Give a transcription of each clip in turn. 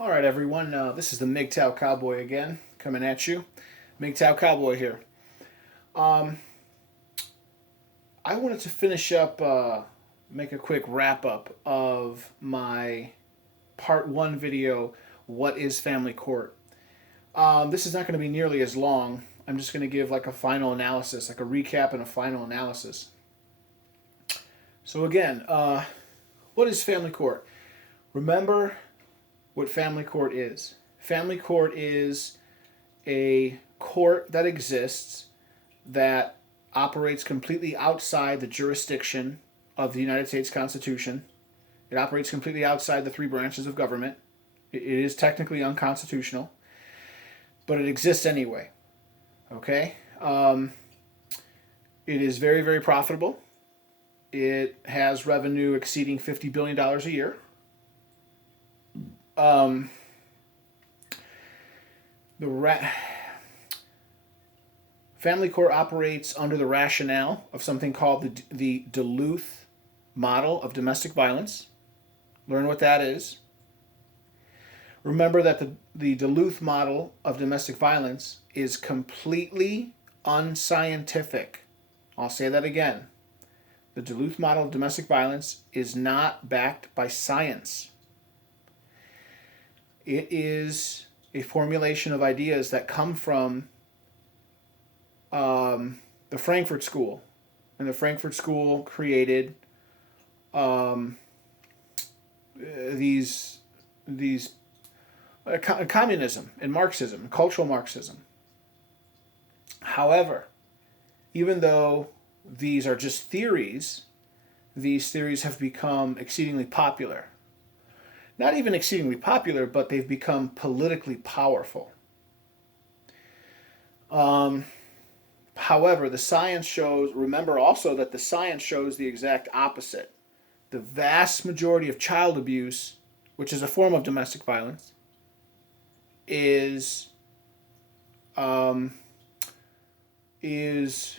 All right, everyone. This is the Mgtow Cowboy again, coming at you. Mgtow Cowboy here. Um, I wanted to finish up, make a quick wrap up of my part one video. What is family court? This is not going to be nearly as long. I'm just going to give like a final analysis, like a recap and a final analysis. So again, what is family court? Remember what family court is. Family court is a court that exists that operates completely outside the jurisdiction of the United States Constitution. It operates completely outside the three branches of government. It is technically unconstitutional, but it exists anyway. Okay? It is very, very profitable. It has revenue exceeding $50 billion a year. Um, the Family court operates under the rationale of something called the Duluth model of domestic violence. Learn what that is. Remember that the Duluth model of domestic violence is completely unscientific. I'll say that again. The Duluth model of domestic violence is not backed by science. It is a formulation of ideas that come from the Frankfurt School. And the Frankfurt School created these communism and Marxism, cultural Marxism. However, even though these are just theories, these theories have become exceedingly popular. Not even exceedingly popular, but they've become politically powerful. However, the science shows, remember also that the science shows the exact opposite. The vast majority of child abuse, which is a form of domestic violence, is is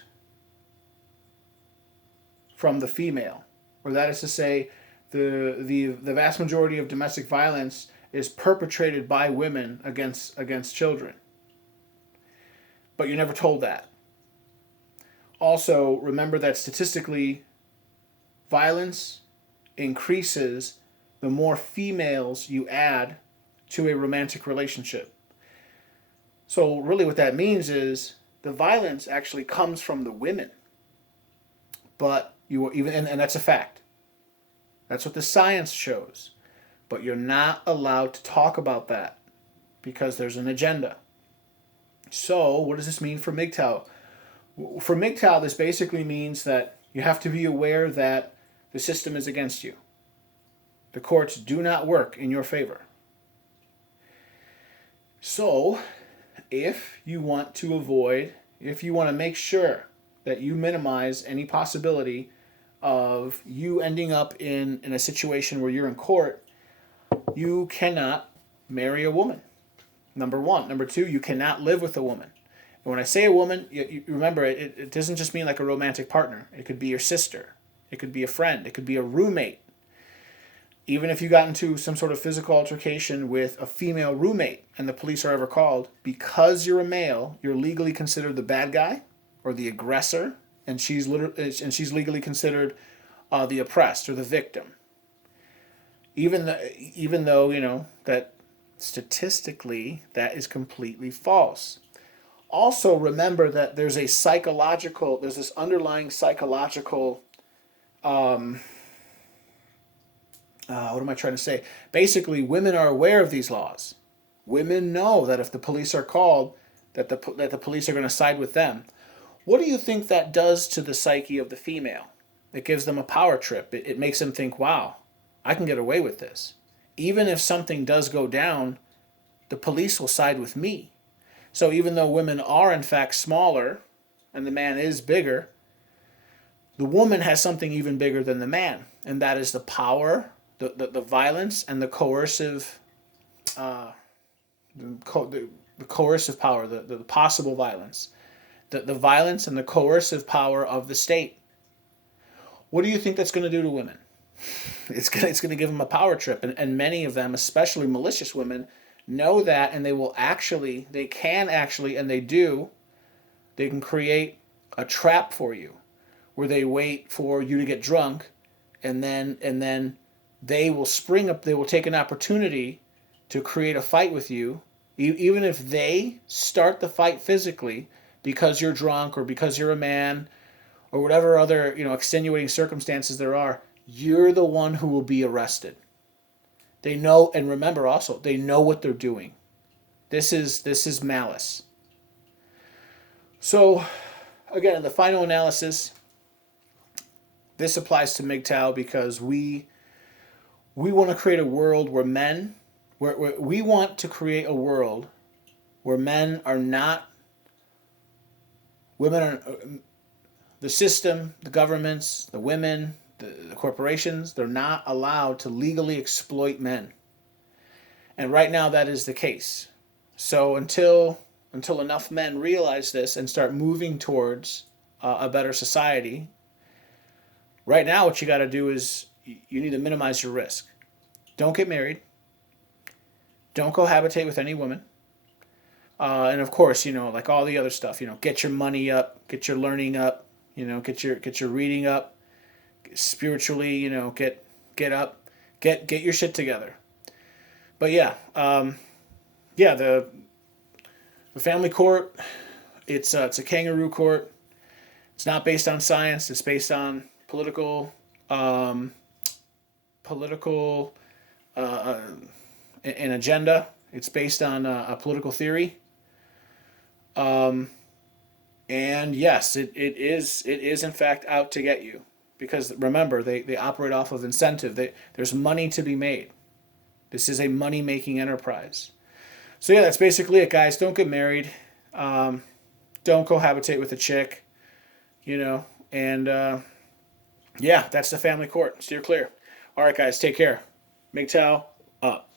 from the female, or that is to say, the vast majority of domestic violence is perpetrated by women against children. But you're never told that. Also, remember that statistically, violence increases the more females you add to a romantic relationship. So, really, what that means is the violence actually comes from the women. But you even, and that's a fact. That's what the science shows. But you're not allowed to talk about that because there's an agenda. So, what does this mean for Mgtow? For Mgtow, this basically means that you have to be aware that the system is against you. The courts do not work in your favor. So, if you want to make sure that you minimize any possibility of you ending up in a situation where you're in court, you cannot marry a woman. Number one. Number two, you cannot live with a woman. And when I say a woman, you remember, it doesn't just mean like a romantic partner. It could be your sister. It could be a friend. It could be a roommate. Even if you got into some sort of physical altercation with a female roommate and the police are ever called, because you're a male, you're legally considered the bad guy or the aggressor, and she's legally considered the oppressed or the victim. Even though you know that statistically that is completely false. Also remember that there's this underlying psychological what am I trying to say? Basically, women are aware of these laws. Women know that if the police are called, that the police are going to side with them. What do you think that does to the psyche of the female? It gives them a power trip. It makes them think, wow, I can get away with this. Even if something does go down, the police will side with me. So even though women are in fact smaller and the man is bigger, the woman has something even bigger than the man, and that is the power, the violence, and the coercive, the coercive power, the possible violence, the violence and the coercive power of the state. What do you think that's going to do to women? it's gonna give them a power trip, and many of them, especially malicious women, know that, and they can actually, and they do. They can create a trap for you, where they wait for you to get drunk, and then they will spring up. They will take an opportunity to create a fight with you, even if they start the fight physically because you're drunk or because you're a man or whatever other extenuating circumstances there are. You're the one who will be arrested. They know, and remember also, they know what they're doing. This is malice. So again, in the final analysis, this applies to Mgtow because we want to create a world where where we want to create a world where men are not, women are, the system, the governments, the women, the corporations, they're not allowed to legally exploit men. And right now that is the case. So until enough men realize this and start moving towards a better society, right now what you got to do is you need to minimize your risk. Don't get married. Don't cohabitate with any woman. And of course, like all the other stuff, get your money up, get your learning up, get your reading up, spiritually, get up, get your shit together. But yeah, yeah, the family court, it's a kangaroo court. It's not based on science. It's based on um, political uh, an agenda. It's based on a political theory. Um, and yes, it is in fact out to get you, because remember they operate off of incentive. There's money to be made. This is a money making enterprise. So yeah, that's basically it, guys. Don't get married. Um, don't cohabitate with a chick. And yeah, that's the family court. Steer clear. All right, guys, take care. Mgtow up.